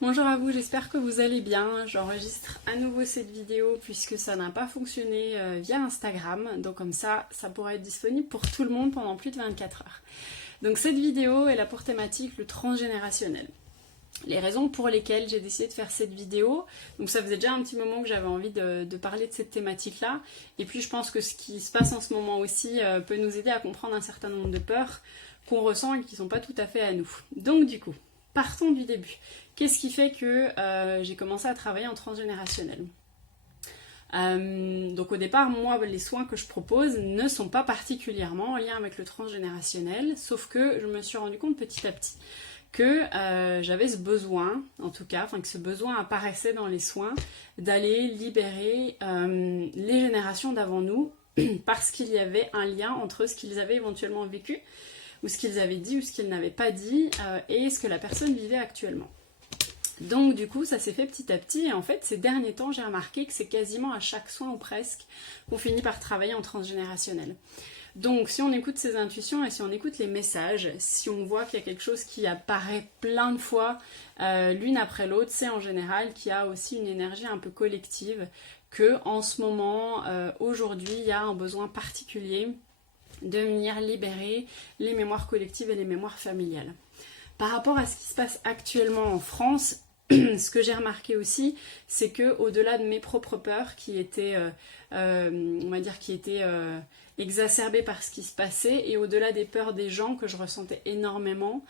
Bonjour à vous, j'espère que vous allez bien. J'enregistre à nouveau cette vidéo puisque ça n'a pas fonctionné via Instagram. Donc comme ça pourra être disponible pour tout le monde pendant plus de 24 heures. Donc cette vidéo, elle a pour thématique le transgénérationnel. Les raisons pour lesquelles j'ai décidé de faire cette vidéo, donc ça faisait déjà un petit moment que j'avais envie de parler de cette thématique-là. Et puis je pense que ce qui se passe en ce moment aussi peut nous aider à comprendre un certain nombre de peurs qu'on ressent et qui ne sont pas tout à fait à nous. Donc du coup, partons du début. Qu'est-ce qui fait que j'ai commencé à travailler en transgénérationnel ? Donc au départ, moi, les soins que je propose ne sont pas particulièrement en lien avec le transgénérationnel, sauf que je me suis rendu compte petit à petit que j'avais ce besoin, en tout cas, que ce besoin apparaissait dans les soins, d'aller libérer les générations d'avant nous, parce qu'il y avait un lien entre ce qu'ils avaient éventuellement vécu, ou ce qu'ils avaient dit, ou ce qu'ils n'avaient pas dit, et ce que la personne vivait actuellement. Donc du coup ça s'est fait petit à petit et en fait ces derniers temps j'ai remarqué que c'est quasiment à chaque soin ou presque qu'on finit par travailler en transgénérationnel. Donc si on écoute ces intuitions et si on écoute les messages, si on voit qu'il y a quelque chose qui apparaît plein de fois l'une après l'autre, c'est en général qu'il y a aussi une énergie un peu collective, que en ce moment, aujourd'hui, il y a un besoin particulier de venir libérer les mémoires collectives et les mémoires familiales. Par rapport à ce qui se passe actuellement en France, ce que j'ai remarqué aussi, c'est que au-delà de mes propres peurs qui étaient, on va dire, exacerbées par ce qui se passait, et au-delà des peurs des gens que je ressentais énormément,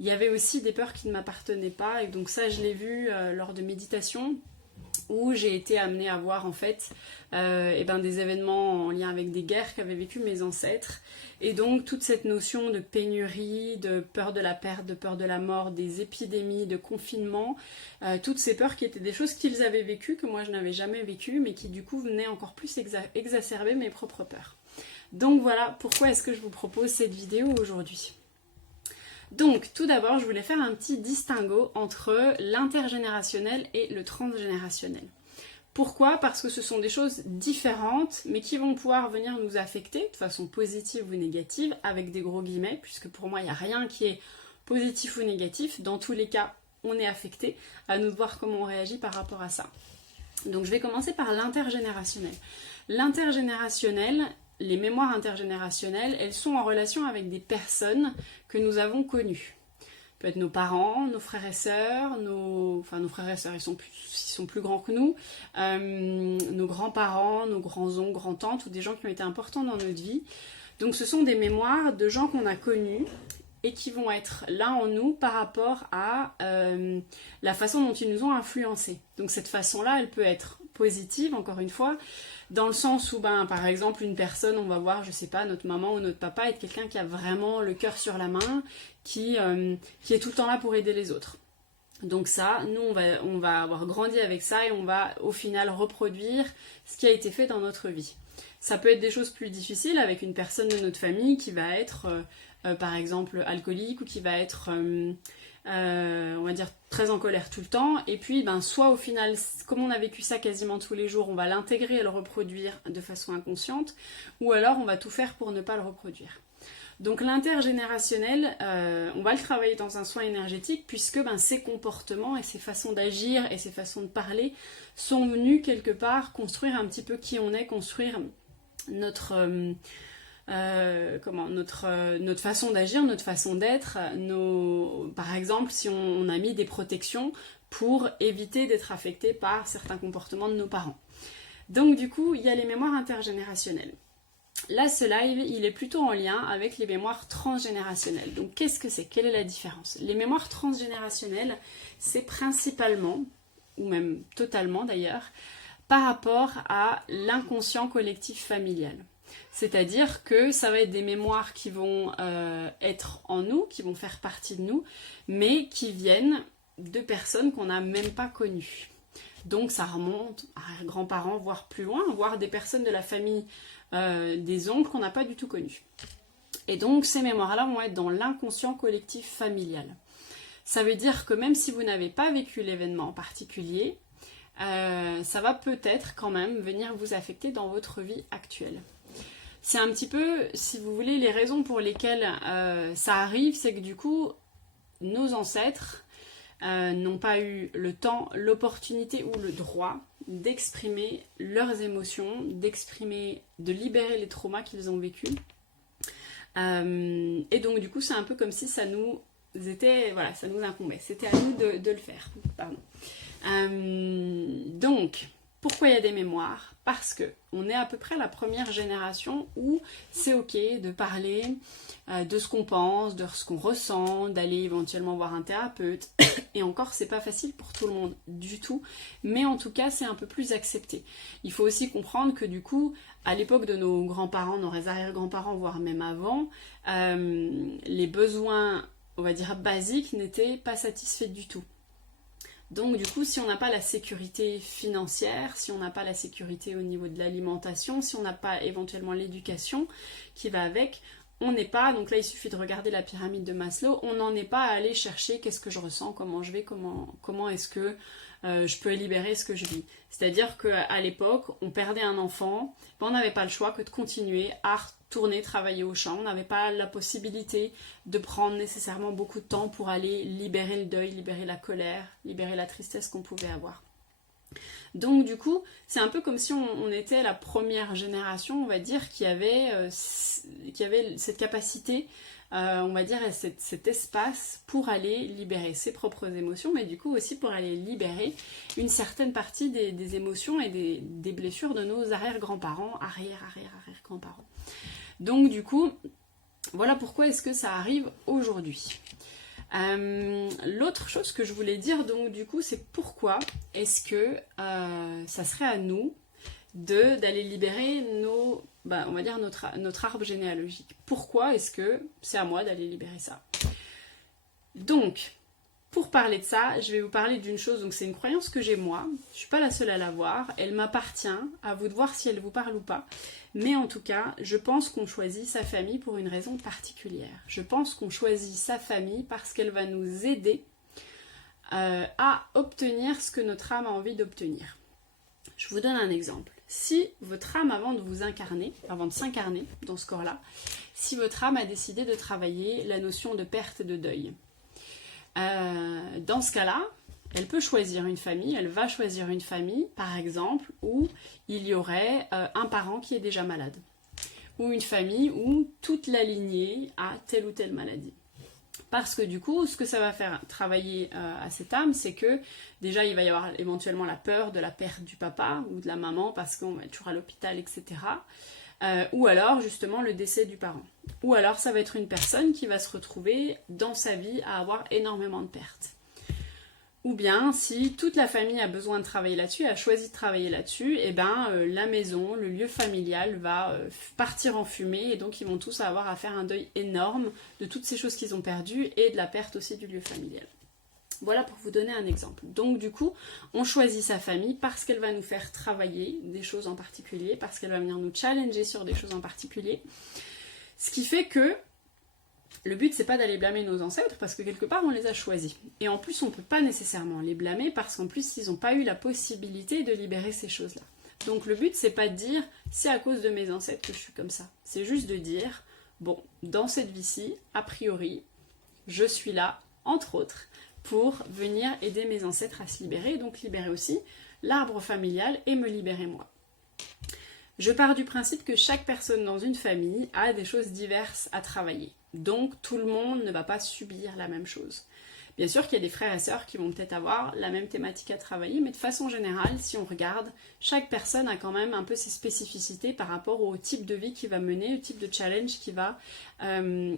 il y avait aussi des peurs qui ne m'appartenaient pas, et donc ça je l'ai vu lors de méditation, où j'ai été amenée à voir en fait des événements en lien avec des guerres qu'avaient vécues mes ancêtres. Et donc toute cette notion de pénurie, de peur de la perte, de peur de la mort, des épidémies, de confinement, toutes ces peurs qui étaient des choses qu'ils avaient vécues, que moi je n'avais jamais vécues, mais qui du coup venaient encore plus exacerber mes propres peurs. Donc voilà pourquoi est-ce que je vous propose cette vidéo aujourd'hui. Donc, tout d'abord, je voulais faire un petit distinguo entre l'intergénérationnel et le transgénérationnel. Pourquoi ? Parce que ce sont des choses différentes, mais qui vont pouvoir venir nous affecter de façon positive ou négative, avec des gros guillemets, puisque pour moi, il n'y a rien qui est positif ou négatif. Dans tous les cas, on est affecté. À nous de voir comment on réagit par rapport à ça. Donc, je vais commencer par l'intergénérationnel. L'intergénérationnel, les mémoires intergénérationnelles, elles sont en relation avec des personnes que nous avons connues. Ça peut être nos parents, nos frères et sœurs, nos frères et sœurs, ils sont plus grands que nous, nos grands-parents, nos grands-oncles, grands-tantes, ou des gens qui ont été importants dans notre vie. Donc ce sont des mémoires de gens qu'on a connus et qui vont être là en nous par rapport à la façon dont ils nous ont influencés. Donc cette façon-là, elle peut être positive, encore une fois, dans le sens où, par exemple, une personne, on va voir, je sais pas, notre maman ou notre papa être quelqu'un qui a vraiment le cœur sur la main, qui est tout le temps là pour aider les autres. Donc ça, nous, on va avoir grandi avec ça et on va, au final, reproduire ce qui a été fait dans notre vie. Ça peut être des choses plus difficiles avec une personne de notre famille qui va être, par exemple, alcoolique ou qui va être... on va dire très en colère tout le temps, et puis soit au final, comme on a vécu ça quasiment tous les jours, on va l'intégrer et le reproduire de façon inconsciente, ou alors on va tout faire pour ne pas le reproduire. Donc l'intergénérationnel, on va le travailler dans un soin énergétique, puisque ces comportements et ces façons d'agir et ces façons de parler sont venus quelque part construire un petit peu qui on est, construire notre façon d'agir, notre façon d'être, par exemple si on a mis des protections pour éviter d'être affecté par certains comportements de nos parents. Donc du coup, il y a les mémoires intergénérationnelles. Là, ce live, il est plutôt en lien avec les mémoires transgénérationnelles. Donc qu'est-ce que c'est ? Quelle est la différence ? Les mémoires transgénérationnelles, c'est principalement, ou même totalement d'ailleurs, par rapport à l'inconscient collectif familial. C'est-à-dire que ça va être des mémoires qui vont être en nous, qui vont faire partie de nous, mais qui viennent de personnes qu'on n'a même pas connues. Donc ça remonte à grands-parents, voire plus loin, voire des personnes de la famille des oncles qu'on n'a pas du tout connues. Et donc ces mémoires-là vont être dans l'inconscient collectif familial. Ça veut dire que même si vous n'avez pas vécu l'événement en particulier, ça va peut-être quand même venir vous affecter dans votre vie actuelle. C'est un petit peu, si vous voulez, les raisons pour lesquelles ça arrive, c'est que du coup, nos ancêtres n'ont pas eu le temps, l'opportunité ou le droit d'exprimer leurs émotions, de libérer les traumas qu'ils ont vécus. Et donc du coup c'est un peu comme si ça nous incombait, c'était à nous de le faire. Pardon. Donc pourquoi il y a des mémoires? Parce que on est à peu près la première génération où c'est ok de parler de ce qu'on pense, de ce qu'on ressent, d'aller éventuellement voir un thérapeute. Et encore, c'est pas facile pour tout le monde du tout, mais en tout cas, c'est un peu plus accepté. Il faut aussi comprendre que du coup, à l'époque de nos grands-parents, nos arrière-grands-parents, voire même avant, les besoins, on va dire, basiques n'étaient pas satisfaits du tout. Donc du coup, si on n'a pas la sécurité financière, si on n'a pas la sécurité au niveau de l'alimentation, si on n'a pas éventuellement l'éducation qui va avec, on n'est pas, donc là il suffit de regarder la pyramide de Maslow, on n'en est pas à aller chercher qu'est-ce que je ressens, comment je vais, comment est-ce que je peux libérer ce que je vis. C'est-à-dire qu'à l'époque, on perdait un enfant, on n'avait pas le choix que de continuer à retourner travailler au champ, on n'avait pas la possibilité de prendre nécessairement beaucoup de temps pour aller libérer le deuil, libérer la colère, libérer la tristesse qu'on pouvait avoir. Donc du coup, c'est un peu comme si on était la première génération, on va dire, qui avait cette capacité, on va dire, cet espace pour aller libérer ses propres émotions, mais du coup aussi pour aller libérer une certaine partie des émotions et des blessures de nos arrière-grands-parents, arrière-grands-parents. Donc du coup, voilà pourquoi est-ce que ça arrive aujourd'hui. L'autre chose que je voulais dire, donc du coup, c'est pourquoi est-ce que ça serait à nous d'aller libérer on va dire notre arbre généalogique. Pourquoi est-ce que c'est à moi d'aller libérer ça? Donc, pour parler de ça, je vais vous parler d'une chose, donc c'est une croyance que j'ai moi, je suis pas la seule à l'avoir, elle m'appartient, à vous de voir si elle vous parle ou pas. Mais en tout cas, je pense qu'on choisit sa famille pour une raison particulière. Je pense qu'on choisit sa famille parce qu'elle va nous aider à obtenir ce que notre âme a envie d'obtenir. Je vous donne un exemple. Si votre âme, avant de s'incarner dans ce corps-là, si votre âme a décidé de travailler la notion de perte et de deuil, dans ce cas-là, elle peut choisir une famille, elle va choisir une famille, par exemple, où il y aurait un parent qui est déjà malade. Ou une famille où toute la lignée a telle ou telle maladie. Parce que du coup, ce que ça va faire travailler à cette âme, c'est que déjà, il va y avoir éventuellement la peur de la perte du papa ou de la maman parce qu'on va être toujours à l'hôpital, etc. Ou alors, justement, le décès du parent. Ou alors, ça va être une personne qui va se retrouver dans sa vie à avoir énormément de pertes. Ou bien, si toute la famille a besoin de travailler là-dessus, a choisi de travailler là-dessus, et ben la maison, le lieu familial va partir en fumée et donc ils vont tous avoir à faire un deuil énorme de toutes ces choses qu'ils ont perdues et de la perte aussi du lieu familial. Voilà pour vous donner un exemple. Donc du coup, on choisit sa famille parce qu'elle va nous faire travailler des choses en particulier, parce qu'elle va venir nous challenger sur des choses en particulier. Ce qui fait que le but, c'est pas d'aller blâmer nos ancêtres parce que quelque part, on les a choisis. Et en plus, on peut pas nécessairement les blâmer parce qu'en plus, ils n'ont pas eu la possibilité de libérer ces choses-là. Donc le but, c'est pas de dire c'est à cause de mes ancêtres que je suis comme ça. C'est juste de dire, bon, dans cette vie-ci, a priori, je suis là, entre autres, pour venir aider mes ancêtres à se libérer, donc libérer aussi l'arbre familial et me libérer moi. Je pars du principe que chaque personne dans une famille a des choses diverses à travailler. Donc tout le monde ne va pas subir la même chose. Bien sûr qu'il y a des frères et sœurs qui vont peut-être avoir la même thématique à travailler, mais de façon générale, si on regarde, chaque personne a quand même un peu ses spécificités par rapport au type de vie qu'il va mener, au type de challenge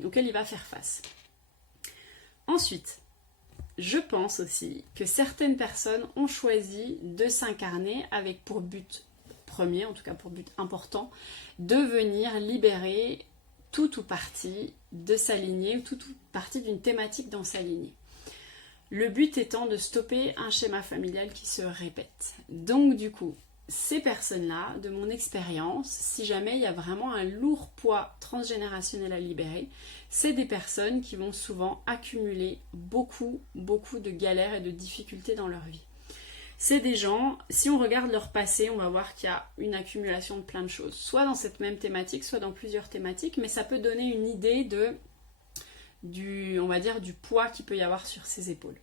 auquel il va faire face. Ensuite, je pense aussi que certaines personnes ont choisi de s'incarner avec pour but premier, en tout cas pour but important, de venir libérer tout ou partie de sa lignée, ou tout ou partie d'une thématique dans sa lignée. Le but étant de stopper un schéma familial qui se répète. Donc du coup, ces personnes-là, de mon expérience, si jamais il y a vraiment un lourd poids transgénérationnel à libérer, c'est des personnes qui vont souvent accumuler beaucoup de galères et de difficultés dans leur vie. C'est des gens, si on regarde leur passé, on va voir qu'il y a une accumulation de plein de choses, soit dans cette même thématique, soit dans plusieurs thématiques, mais ça peut donner une idée on va dire, du poids qu'il peut y avoir sur ses épaules.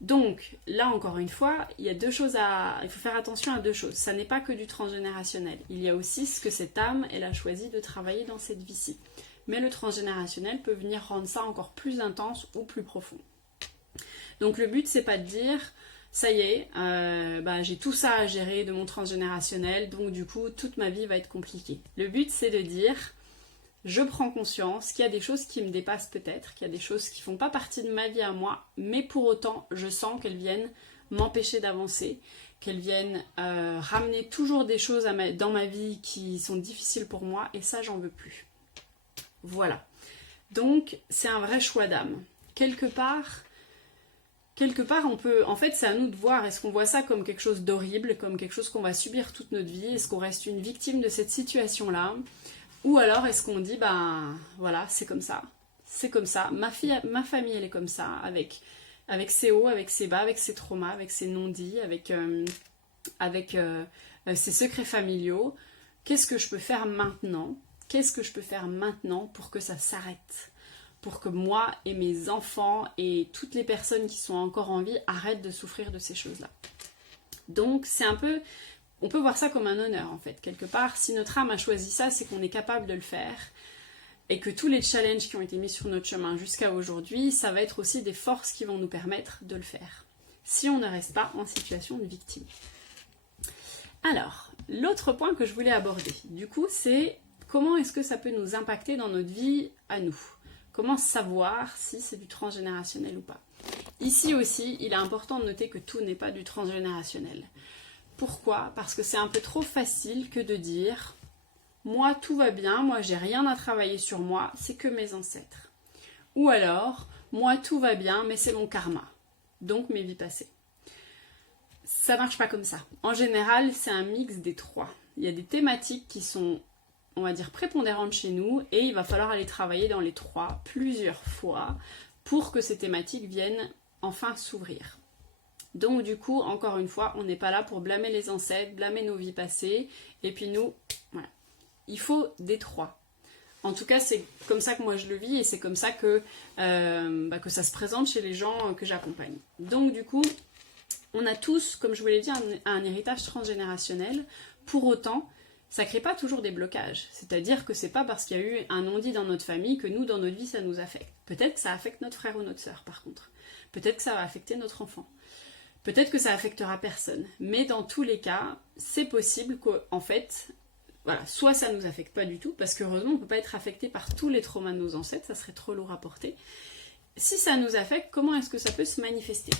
Donc là encore une fois, il faut faire attention à deux choses. Ça n'est pas que du transgénérationnel. Il y a aussi ce que cette âme, elle a choisi de travailler dans cette vie-ci. Mais le transgénérationnel peut venir rendre ça encore plus intense ou plus profond. Donc le but, c'est pas de dire, ça y est, j'ai tout ça à gérer de mon transgénérationnel, donc du coup, toute ma vie va être compliquée. Le but, c'est de dire, je prends conscience qu'il y a des choses qui me dépassent peut-être, qu'il y a des choses qui font pas partie de ma vie à moi, mais pour autant, je sens qu'elles viennent m'empêcher d'avancer, qu'elles viennent ramener toujours des choses dans ma vie qui sont difficiles pour moi, et ça, j'en veux plus. Voilà. Donc, c'est un vrai choix d'âme. Quelque part, on peut... En fait, c'est à nous de voir, est-ce qu'on voit ça comme quelque chose d'horrible, comme quelque chose qu'on va subir toute notre vie? Est-ce qu'on reste une victime de cette situation-là? Ou alors, est-ce qu'on dit, voilà, c'est comme ça. C'est comme ça. Ma famille, elle est comme ça, avec ses hauts, avec ses bas, avec ses traumas, avec ses non-dits, avec ses secrets familiaux. Qu'est-ce que je peux faire maintenant? Qu'est-ce que je peux faire maintenant pour que ça s'arrête? Pour que moi et mes enfants et toutes les personnes qui sont encore en vie arrêtent de souffrir de ces choses-là. Donc c'est un peu, on peut voir ça comme un honneur en fait. Quelque part, si notre âme a choisi ça, c'est qu'on est capable de le faire. Et que tous les challenges qui ont été mis sur notre chemin jusqu'à aujourd'hui, ça va être aussi des forces qui vont nous permettre de le faire. Si on ne reste pas en situation de victime. Alors, l'autre point que je voulais aborder, du coup, c'est comment est-ce que ça peut nous impacter dans notre vie à nous? Comment savoir si c'est du transgénérationnel ou pas? Ici aussi, il est important de noter que tout n'est pas du transgénérationnel. Pourquoi? Parce que c'est un peu trop facile que de dire « moi tout va bien, moi j'ai rien à travailler sur moi, c'est que mes ancêtres ». Ou alors « moi tout va bien, mais c'est mon karma, donc mes vies passées ». Ça marche pas comme ça. En général, c'est un mix des trois. Il y a des thématiques qui sont, on va dire, prépondérantes chez nous et il va falloir aller travailler dans les trois plusieurs fois pour que ces thématiques viennent enfin s'ouvrir. Donc du coup, encore une fois, on n'est pas là pour blâmer les ancêtres, blâmer nos vies passées et puis nous, voilà. Il faut des trois. En tout cas, c'est comme ça que moi je le vis et c'est comme ça que ça se présente chez les gens que j'accompagne. Donc du coup, on a tous, comme je vous l'ai dit, un héritage transgénérationnel. Pour autant, ça ne crée pas toujours des blocages. C'est-à-dire que c'est pas parce qu'il y a eu un non-dit dans notre famille que nous, dans notre vie, ça nous affecte. Peut-être que ça affecte notre frère ou notre sœur, par contre. Peut-être que ça va affecter notre enfant. Peut-être que ça affectera personne. Mais dans tous les cas, c'est possible qu'en fait, voilà, soit ça ne nous affecte pas du tout, parce qu'heureusement, on ne peut pas être affecté par tous les traumas de nos ancêtres, ça serait trop lourd à porter. Si ça nous affecte, comment est-ce que ça peut se manifester ?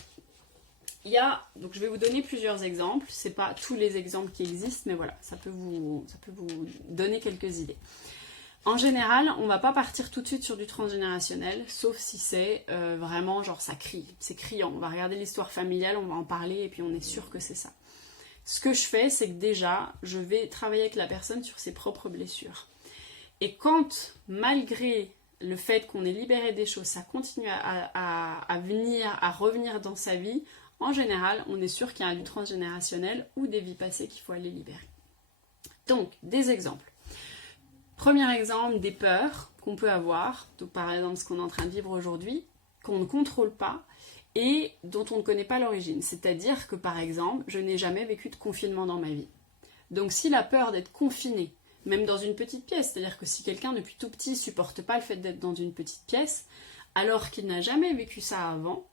Donc je vais vous donner plusieurs exemples, c'est pas tous les exemples qui existent, mais voilà, ça peut vous donner quelques idées. En général, on va pas partir tout de suite sur du transgénérationnel, sauf si c'est vraiment genre ça crie, c'est criant. On va regarder l'histoire familiale, on va en parler et puis on est sûr que c'est ça. Ce que je fais, c'est que déjà, je vais travailler avec la personne sur ses propres blessures. Et quand, malgré le fait qu'on ait libéré des choses, ça continue à venir, à revenir dans sa vie, en général, on est sûr qu'il y a du transgénérationnel ou des vies passées qu'il faut aller libérer. Donc, des exemples. Premier exemple, des peurs qu'on peut avoir, donc par exemple ce qu'on est en train de vivre aujourd'hui, qu'on ne contrôle pas et dont on ne connaît pas l'origine. C'est-à-dire que par exemple, je n'ai jamais vécu de confinement dans ma vie. Donc si la peur d'être confiné, même dans une petite pièce, c'est-à-dire que si quelqu'un depuis tout petit ne supporte pas le fait d'être dans une petite pièce, alors qu'il n'a jamais vécu ça avant,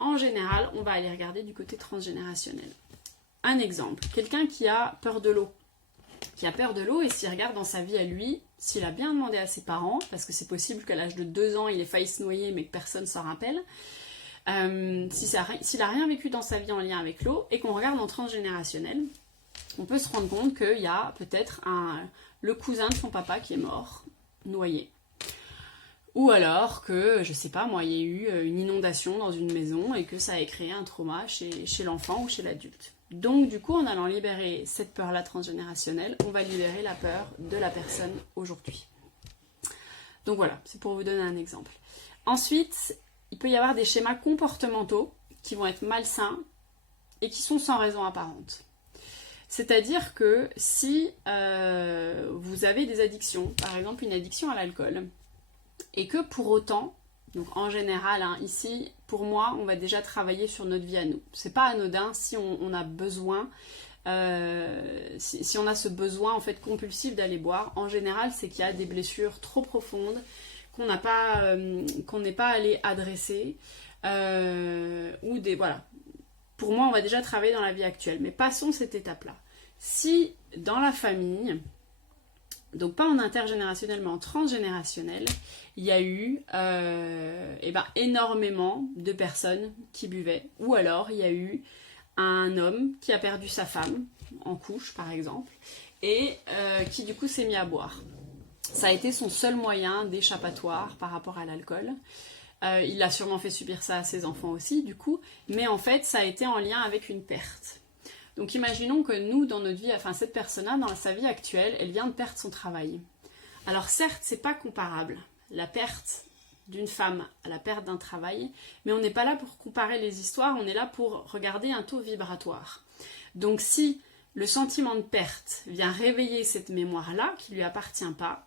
en général, on va aller regarder du côté transgénérationnel. Un exemple, quelqu'un qui a peur de l'eau. Qui a peur de l'eau et s'il regarde dans sa vie à lui, s'il a bien demandé à ses parents, parce que c'est possible qu'à l'âge de 2 ans, il ait failli se noyer mais que personne ne s'en rappelle, s'il n'a rien vécu dans sa vie en lien avec l'eau et qu'on regarde en transgénérationnel, on peut se rendre compte qu'il y a peut-être le cousin de son papa qui est mort, noyé. Ou alors que, je sais pas moi, il y a eu une inondation dans une maison et que ça a créé un trauma chez l'enfant ou chez l'adulte. Donc du coup, en allant libérer cette peur-là transgénérationnelle, on va libérer la peur de la personne aujourd'hui. Donc voilà, c'est pour vous donner un exemple. Ensuite, il peut y avoir des schémas comportementaux qui vont être malsains et qui sont sans raison apparente. C'est-à-dire que si vous avez des addictions, par exemple une addiction à l'alcool, et que pour autant, Donc en général, hein, ici, pour moi, on va déjà travailler sur notre vie à nous. C'est pas anodin si on a besoin, si on a ce besoin en fait compulsif d'aller boire. En général, c'est qu'il y a des blessures trop profondes qu'on n'est pas allé adresser, ou des voilà. Pour moi, on va déjà travailler dans la vie actuelle. Mais passons cette étape-là. Si dans la famille, donc pas en intergénérationnel mais en transgénérationnel, il y a eu énormément de personnes qui buvaient. Ou alors il y a eu un homme qui a perdu sa femme en couche par exemple et qui du coup s'est mis à boire. Ça a été son seul moyen d'échappatoire par rapport à l'alcool. Il a sûrement fait subir ça à ses enfants aussi du coup, mais en fait ça a été en lien avec une perte. Donc imaginons que nous, dans notre vie, enfin cette personne-là, dans sa vie actuelle, elle vient de perdre son travail. Alors certes, c'est pas comparable, la perte d'une femme à la perte d'un travail, mais on n'est pas là pour comparer les histoires, on est là pour regarder un taux vibratoire. Donc si le sentiment de perte vient réveiller cette mémoire-là, qui lui appartient pas,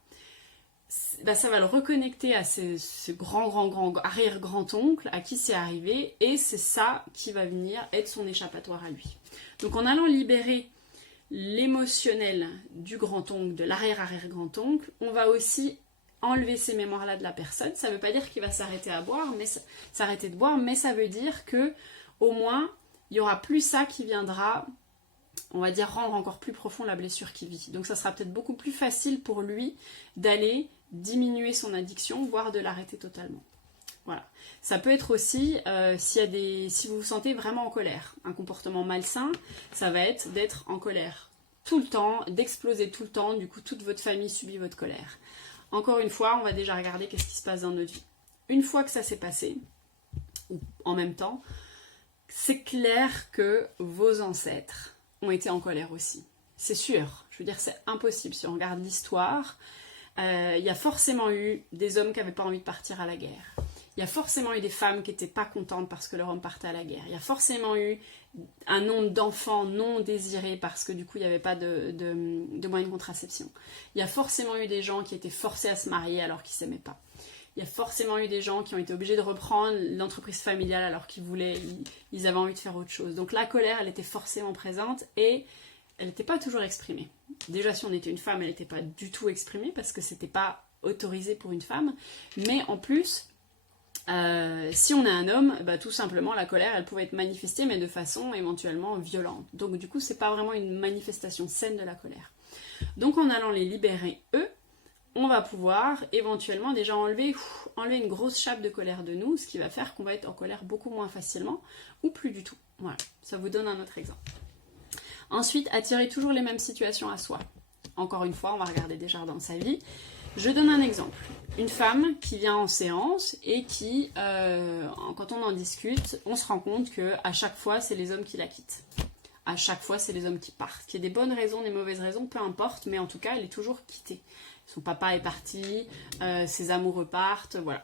ça va le reconnecter à ce grand arrière-grand-oncle à qui c'est arrivé, et c'est ça qui va venir être son échappatoire à lui. Donc en allant libérer l'émotionnel du grand-oncle, de l'arrière-arrière-grand-oncle, on va aussi enlever ces mémoires-là de la personne. Ça ne veut pas dire qu'il va s'arrêter de boire, mais ça veut dire que au moins, il n'y aura plus ça qui viendra, on va dire, rendre encore plus profond la blessure qu'il vit. Donc ça sera peut-être beaucoup plus facile pour lui d'aller diminuer son addiction, voire de l'arrêter totalement. Voilà. Ça peut être aussi, si vous vous sentez vraiment en colère, un comportement malsain, ça va être d'être en colère tout le temps, d'exploser tout le temps, du coup toute votre famille subit votre colère. Encore une fois, on va déjà regarder qu'est-ce qui se passe dans notre vie. Une fois que ça s'est passé, ou en même temps, c'est clair que vos ancêtres ont été en colère aussi. C'est sûr, je veux dire c'est impossible. Si on regarde l'histoire, il y a forcément eu des hommes qui n'avaient pas envie de partir à la guerre. Il y a forcément eu des femmes qui n'étaient pas contentes parce que leur homme partait à la guerre. Il y a forcément eu un nombre d'enfants non désirés parce que du coup il n'y avait pas de moyens de contraception. Il y a forcément eu des gens qui étaient forcés à se marier alors qu'ils ne s'aimaient pas. Il y a forcément eu des gens qui ont été obligés de reprendre l'entreprise familiale alors ils avaient envie de faire autre chose. Donc la colère, elle était forcément présente et elle n'était pas toujours exprimée. Déjà, si on était une femme, elle n'était pas du tout exprimée parce que c'était pas autorisé pour une femme. Mais en plus, si on est un homme, tout simplement, la colère, elle pouvait être manifestée, mais de façon éventuellement violente. Donc du coup, c'est pas vraiment une manifestation saine de la colère. Donc en allant les libérer, eux, on va pouvoir éventuellement déjà enlever une grosse chape de colère de nous, ce qui va faire qu'on va être en colère beaucoup moins facilement, ou plus du tout. Voilà, ça vous donne un autre exemple. Ensuite, attirer toujours les mêmes situations à soi. Encore une fois, on va regarder déjà dans sa vie. Je donne un exemple. Une femme qui vient en séance et qui, quand on en discute, on se rend compte qu'à chaque fois, c'est les hommes qui la quittent. À chaque fois, c'est les hommes qui partent. Qu'il y ait des bonnes raisons, des mauvaises raisons, peu importe, mais en tout cas, elle est toujours quittée. Son papa est parti, ses amoureux partent, voilà.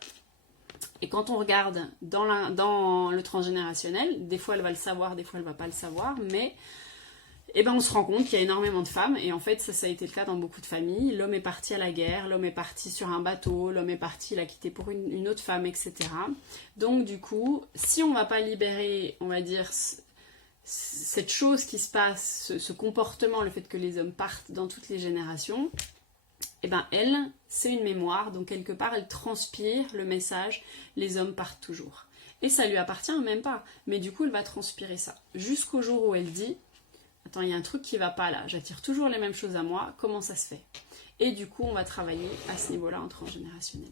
Et quand on regarde dans le transgénérationnel, des fois elle va le savoir, des fois elle va pas le savoir, mais on se rend compte qu'il y a énormément de femmes, et en fait ça a été le cas dans beaucoup de familles. L'homme est parti à la guerre, l'homme est parti sur un bateau, l'homme est parti, il a quitté pour une autre femme, etc. Donc du coup, si on va pas libérer, on va dire, cette chose qui se passe, ce comportement, le fait que les hommes partent dans toutes les générations, elle, c'est une mémoire, donc quelque part elle transpire le message, les hommes partent toujours. Et ça lui appartient même pas, mais du coup elle va transpirer ça, jusqu'au jour où elle dit, attends, il y a un truc qui va pas là, j'attire toujours les mêmes choses à moi, comment ça se fait? Et du coup on va travailler à ce niveau-là en transgénérationnel.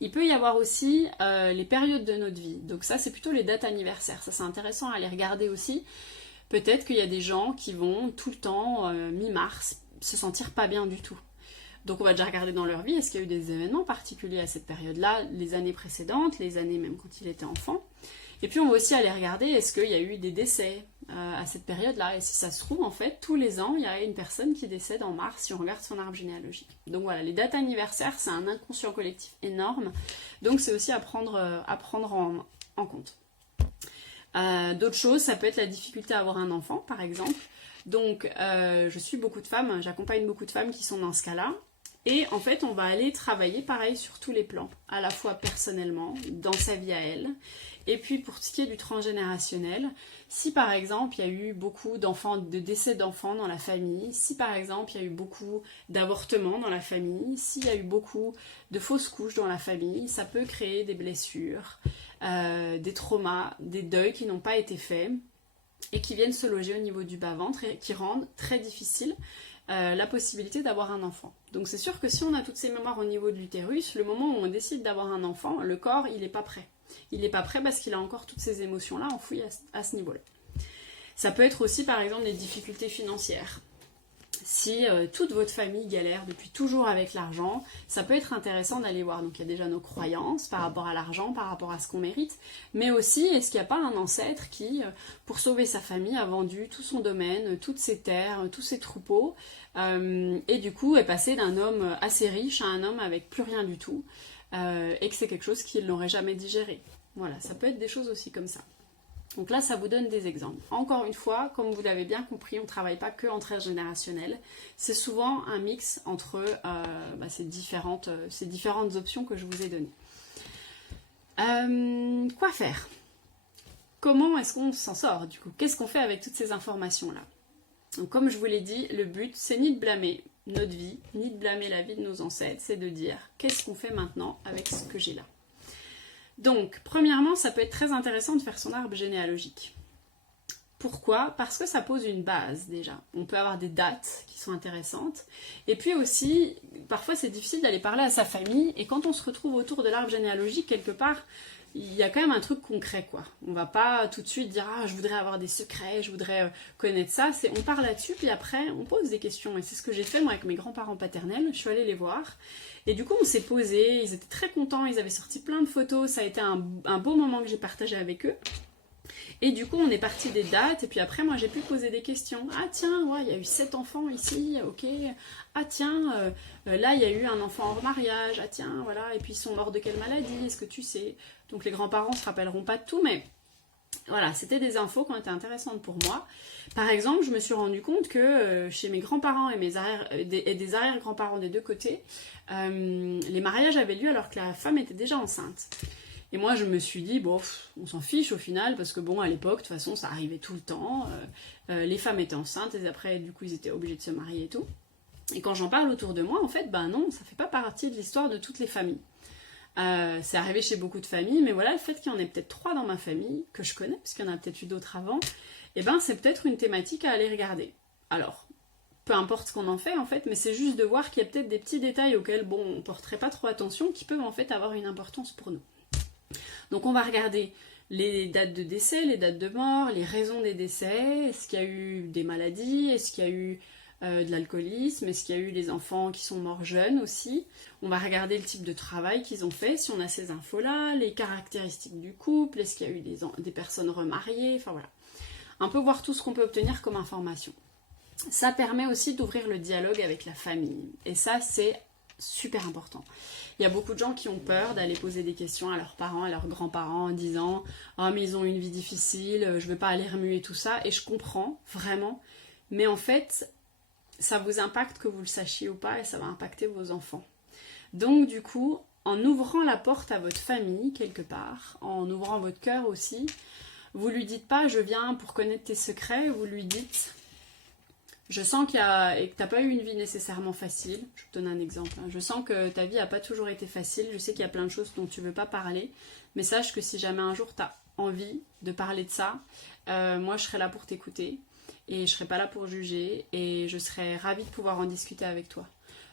Il peut y avoir aussi les périodes de notre vie, donc ça c'est plutôt les dates anniversaires, ça c'est intéressant à aller regarder aussi. Peut-être qu'il y a des gens qui vont tout le temps, mi-mars, se sentir pas bien du tout. Donc on va déjà regarder dans leur vie, est-ce qu'il y a eu des événements particuliers à cette période-là, les années précédentes, les années même quand il était enfant. Et puis on va aussi aller regarder, est-ce qu'il y a eu des décès à cette période-là. Et si ça se trouve, en fait, tous les ans, il y a une personne qui décède en mars si on regarde son arbre généalogique. Donc voilà, les dates anniversaires, c'est un inconscient collectif énorme. Donc c'est aussi à prendre en compte. D'autres choses, ça peut être la difficulté à avoir un enfant, par exemple. Donc je suis beaucoup de femmes, j'accompagne beaucoup de femmes qui sont dans ce cas-là. Et en fait, on va aller travailler pareil sur tous les plans, à la fois personnellement, dans sa vie à elle, et puis pour ce qui est du transgénérationnel, si par exemple il y a eu beaucoup d'enfants, de décès d'enfants dans la famille, si par exemple il y a eu beaucoup d'avortements dans la famille, s'il y a eu beaucoup de fausses couches dans la famille, ça peut créer des blessures, des traumas, des deuils qui n'ont pas été faits et qui viennent se loger au niveau du bas-ventre et qui rendent très difficile la possibilité d'avoir un enfant. Donc c'est sûr que si on a toutes ces mémoires au niveau de l'utérus, le moment où on décide d'avoir un enfant, le corps il n'est pas prêt. Il n'est pas prêt parce qu'il a encore toutes ces émotions-là enfouies à ce niveau-là. Ça peut être aussi par exemple des difficultés financières. Si toute votre famille galère depuis toujours avec l'argent, ça peut être intéressant d'aller voir. Donc il y a déjà nos croyances par rapport à l'argent, par rapport à ce qu'on mérite, mais aussi est-ce qu'il n'y a pas un ancêtre qui, pour sauver sa famille, a vendu tout son domaine, toutes ses terres, tous ses troupeaux, et du coup est passé d'un homme assez riche à un homme avec plus rien du tout, et que c'est quelque chose qu'il n'aurait jamais digéré. Voilà, ça peut être des choses aussi comme ça. Donc là, ça vous donne des exemples. Encore une fois, comme vous l'avez bien compris, on ne travaille pas que en transgénérationnel. C'est souvent un mix entre ces différentes options que je vous ai données. Quoi faire? Comment est-ce qu'on s'en sort du coup? Qu'est-ce qu'on fait avec toutes ces informations-là? Donc comme je vous l'ai dit, le but, c'est ni de blâmer notre vie, ni de blâmer la vie de nos ancêtres, c'est de dire qu'est-ce qu'on fait maintenant avec ce que j'ai là. Donc, premièrement, ça peut être très intéressant de faire son arbre généalogique. Pourquoi? Parce que ça pose une base déjà. On peut avoir des dates qui sont intéressantes. Et puis aussi, parfois c'est difficile d'aller parler à sa famille. Et quand on se retrouve autour de l'arbre généalogique, quelque part, il y a quand même un truc concret, quoi. On va pas tout de suite dire « Ah, je voudrais avoir des secrets, je voudrais connaître ça ». On part là-dessus, puis après, on pose des questions. Et c'est ce que j'ai fait, moi, avec mes grands-parents paternels. Je suis allée les voir. Et du coup, on s'est posé, ils étaient très contents, ils avaient sorti plein de photos, ça a été un beau moment que j'ai partagé avec eux. Et du coup, on est parti des dates, et puis après, moi, j'ai pu poser des questions. Ah tiens, ouais, il y a eu 7 enfants ici, ok. Ah tiens, là, il y a eu un enfant hors mariage, ah tiens, voilà. Et puis, ils sont morts de quelle maladie, est-ce que tu sais? Donc, les grands-parents ne se rappelleront pas de tout, mais voilà, c'était des infos qui ont été intéressantes pour moi. Par exemple, je me suis rendu compte que chez mes grands-parents et des arrière-grands-parents des deux côtés, les mariages avaient lieu alors que la femme était déjà enceinte. Et moi, je me suis dit, bon, on s'en fiche au final, parce que bon, à l'époque, de toute façon, ça arrivait tout le temps. Les femmes étaient enceintes, et après, du coup, ils étaient obligés de se marier et tout. Et quand j'en parle autour de moi, en fait, ben non, ça fait pas partie de l'histoire de toutes les familles. C'est arrivé chez beaucoup de familles, mais voilà, le fait qu'il y en ait peut-être 3 dans ma famille, que je connais, parce qu'il y en a peut-être eu d'autres avant, et ben c'est peut-être une thématique à aller regarder. Alors, peu importe ce qu'on en fait, en fait, mais c'est juste de voir qu'il y a peut-être des petits détails auxquels, bon, on porterait pas trop attention, qui peuvent en fait avoir une importance pour nous. Donc on va regarder les dates de décès, les dates de mort, les raisons des décès, est-ce qu'il y a eu des maladies, est-ce qu'il y a eu de l'alcoolisme, est-ce qu'il y a eu des enfants qui sont morts jeunes aussi. On va regarder le type de travail qu'ils ont fait, si on a ces infos-là, les caractéristiques du couple, est-ce qu'il y a eu des personnes remariées, enfin voilà. Un peu voir tout ce qu'on peut obtenir comme information. Ça permet aussi d'ouvrir le dialogue avec la famille, et ça c'est super important. Il y a beaucoup de gens qui ont peur d'aller poser des questions à leurs parents, à leurs grands-parents en disant « Oh mais ils ont une vie difficile, je ne veux pas aller remuer tout ça » et je comprends vraiment, mais en fait ça vous impacte que vous le sachiez ou pas et ça va impacter vos enfants. Donc du coup, en ouvrant la porte à votre famille quelque part, en ouvrant votre cœur aussi, vous lui dites pas « Je viens pour connaître tes secrets », vous lui dites « Je sens que tu n'as pas eu une vie nécessairement facile. » Je vous donne un exemple. Je sens que ta vie n'a pas toujours été facile. Je sais qu'il y a plein de choses dont tu ne veux pas parler. Mais sache que si jamais un jour tu as envie de parler de ça, moi je serai là pour t'écouter. Et je ne serai pas là pour juger. Et je serai ravie de pouvoir en discuter avec toi.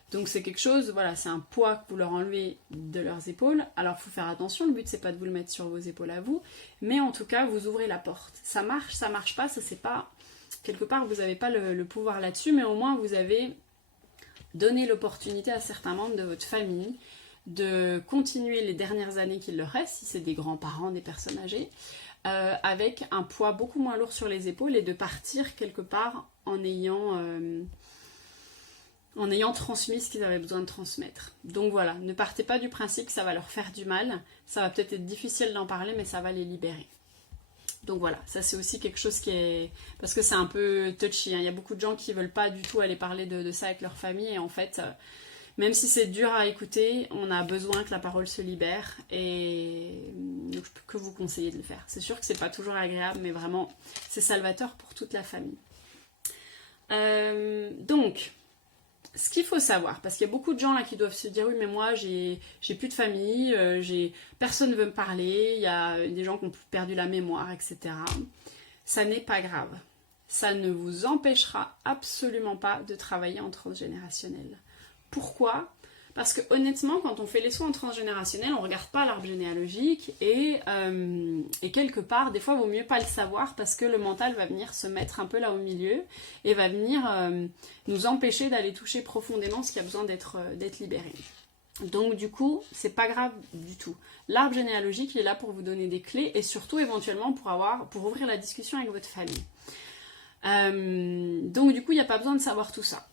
Donc c'est quelque chose, voilà, c'est un poids que vous leur enlevez de leurs épaules. Alors il faut faire attention, le but c'est pas de vous le mettre sur vos épaules à vous. Mais en tout cas, vous ouvrez la porte. Ça marche pas, ça c'est pas... Quelque part, vous n'avez pas le pouvoir là-dessus, mais au moins vous avez donné l'opportunité à certains membres de votre famille de continuer les dernières années qu'il leur reste, si c'est des grands-parents, des personnes âgées, avec un poids beaucoup moins lourd sur les épaules et de partir quelque part en ayant transmis ce qu'ils avaient besoin de transmettre. Donc voilà, ne partez pas du principe que ça va leur faire du mal, ça va peut-être être difficile d'en parler, mais ça va les libérer. Donc voilà, ça c'est aussi quelque chose qui est... Parce que c'est un peu touchy, hein. Il y a beaucoup de gens qui ne veulent pas du tout aller parler de ça avec leur famille, et en fait, Même si c'est dur à écouter, on a besoin que la parole se libère et donc je peux que vous conseiller de le faire. C'est sûr que c'est pas toujours agréable, mais vraiment c'est salvateur pour toute la famille. Donc, ce qu'il faut savoir, parce qu'il y a beaucoup de gens là qui doivent se dire oui mais moi j'ai plus de famille, personne ne veut me parler, il y a des gens qui ont perdu la mémoire, etc. Ça n'est pas grave. Ça ne vous empêchera absolument pas de travailler en transgénérationnel. Pourquoi ? Parce que honnêtement, quand on fait les soins en transgénérationnel, on ne regarde pas l'arbre généalogique et quelque part, des fois, il vaut mieux pas le savoir parce que le mental va venir se mettre un peu là au milieu et va venir nous empêcher d'aller toucher profondément ce qui a besoin d'être libéré. Donc du coup, c'est pas grave du tout. L'arbre généalogique, il est là pour vous donner des clés et surtout éventuellement pour ouvrir la discussion avec votre famille. Donc du coup, il n'y a pas besoin de savoir tout ça.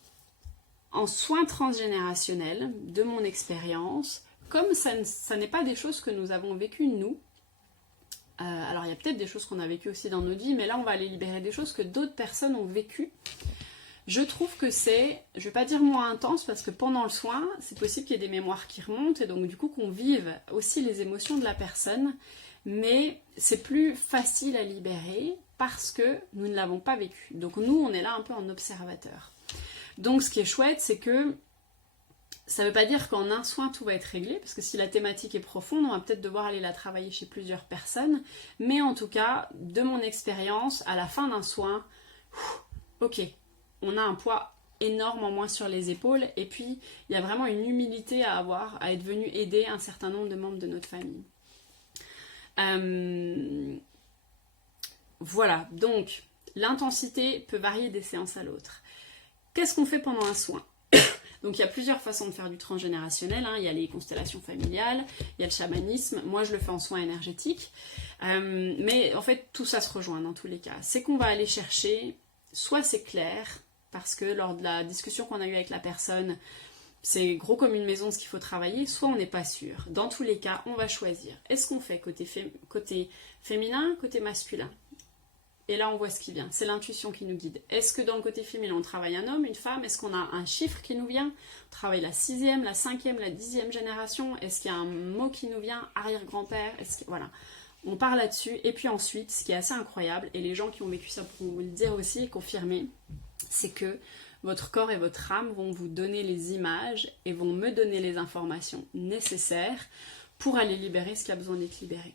En soins transgénérationnels, de mon expérience, comme ça n'est pas des choses que nous avons vécues nous, alors il y a peut-être des choses qu'on a vécues aussi dans notre vie, mais là on va aller libérer des choses que d'autres personnes ont vécues. Je trouve que c'est, je vais pas dire moins intense, parce que pendant le soin, c'est possible qu'il y ait des mémoires qui remontent, et donc du coup qu'on vive aussi les émotions de la personne, mais c'est plus facile à libérer parce que nous ne l'avons pas vécu. Donc nous, on est là un peu en observateur. Donc ce qui est chouette, c'est que ça ne veut pas dire qu'en un soin tout va être réglé, parce que si la thématique est profonde, on va peut-être devoir aller la travailler chez plusieurs personnes, mais en tout cas, de mon expérience, à la fin d'un soin, ok, on a un poids énorme en moins sur les épaules, et puis il y a vraiment une humilité à avoir, à être venu aider un certain nombre de membres de notre famille. Voilà, donc l'intensité peut varier des séances à l'autre. Qu'est-ce qu'on fait pendant un soin ? Donc il y a plusieurs façons de faire du transgénérationnel, hein. Il y a les constellations familiales, il y a le chamanisme, moi je le fais en soins énergétiques, mais en fait tout ça se rejoint dans tous les cas. C'est qu'on va aller chercher, soit c'est clair, parce que lors de la discussion qu'on a eue avec la personne, c'est gros comme une maison ce qu'il faut travailler, soit on n'est pas sûr. Dans tous les cas, on va choisir. Est-ce qu'on fait côté féminin, côté masculin ? Et là, on voit ce qui vient. C'est l'intuition qui nous guide. Est-ce que dans le côté féminin, on travaille un homme, une femme ? Est-ce qu'on a un chiffre qui nous vient ? On travaille la 6e, la 5e, la 10e génération ? Est-ce qu'il y a un mot qui nous vient ? Arrière-grand-père ? Voilà. On part là-dessus. Et puis ensuite, ce qui est assez incroyable, et les gens qui ont vécu ça pourront vous le dire aussi et confirmer, c'est que votre corps et votre âme vont vous donner les images et vont me donner les informations nécessaires pour aller libérer ce qui a besoin d'être libéré.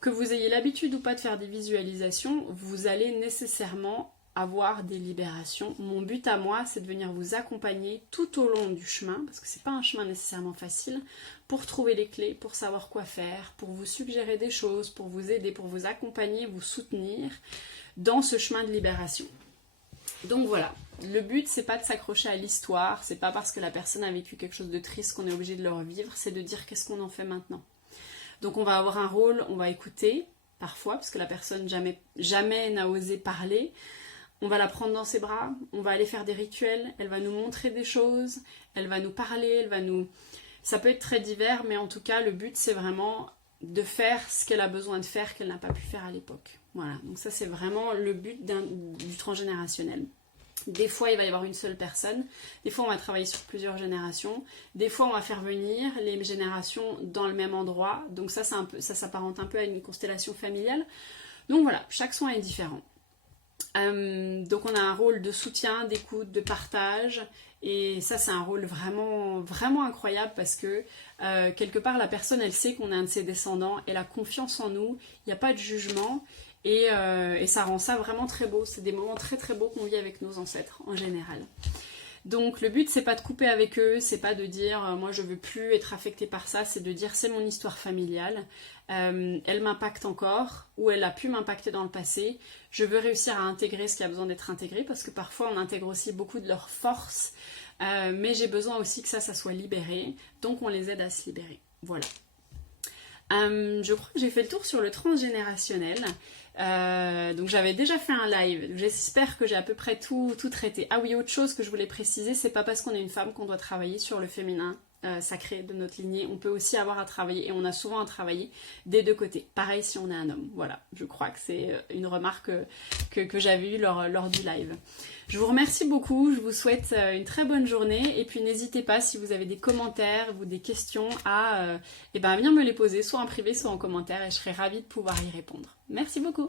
Que vous ayez l'habitude ou pas de faire des visualisations, vous allez nécessairement avoir des libérations. Mon but à moi, c'est de venir vous accompagner tout au long du chemin, parce que c'est pas un chemin nécessairement facile, pour trouver les clés, pour savoir quoi faire, pour vous suggérer des choses, pour vous aider, pour vous accompagner, vous soutenir dans ce chemin de libération. Donc voilà, le but c'est pas de s'accrocher à l'histoire, c'est pas parce que la personne a vécu quelque chose de triste qu'on est obligé de le revivre, c'est de dire qu'est-ce qu'on en fait maintenant. Donc on va avoir un rôle, on va écouter, parfois, parce que la personne jamais n'a osé parler. On va la prendre dans ses bras, on va aller faire des rituels, elle va nous montrer des choses, elle va nous parler, ça peut être très divers, mais en tout cas, le but c'est vraiment de faire ce qu'elle a besoin de faire, qu'elle n'a pas pu faire à l'époque. Voilà, donc ça c'est vraiment le but du transgénérationnel. Des fois, il va y avoir une seule personne. Des fois, on va travailler sur plusieurs générations. Des fois, on va faire venir les générations dans le même endroit. Donc ça s'apparente un peu à une constellation familiale. Donc voilà, chaque soin est différent. Donc on a un rôle de soutien, d'écoute, de partage. Et ça, c'est un rôle vraiment, vraiment incroyable parce que quelque part, la personne, elle sait qu'on est un de ses descendants. Elle a confiance en nous. Il n'y a pas de jugement. Et ça rend ça vraiment très beau. C'est des moments très très beaux qu'on vit avec nos ancêtres en général. Donc le but c'est pas de couper avec eux, c'est pas de dire moi je veux plus être affectée par ça, c'est de dire c'est mon histoire familiale, elle m'impacte encore ou elle a pu m'impacter dans le passé, je veux réussir à intégrer ce qui a besoin d'être intégré parce que parfois on intègre aussi beaucoup de leur force, mais j'ai besoin aussi que ça soit libéré, donc on les aide à se libérer. Voilà. Je crois que j'ai fait le tour sur le transgénérationnel. Donc j'avais déjà fait un live, j'espère que j'ai à peu près tout traité. Ah oui, autre chose que je voulais préciser, c'est pas parce qu'on est une femme qu'on doit travailler sur le féminin sacré de notre lignée, on peut aussi avoir à travailler, et on a souvent à travailler des deux côtés. Pareil si on est un homme. Voilà, je crois que c'est une remarque que j'avais eue lors du live. Je vous remercie beaucoup, je vous souhaite une très bonne journée, et puis n'hésitez pas si vous avez des commentaires ou des questions à venir me les poser, soit en privé, soit en commentaire, et je serai ravie de pouvoir y répondre. Merci beaucoup.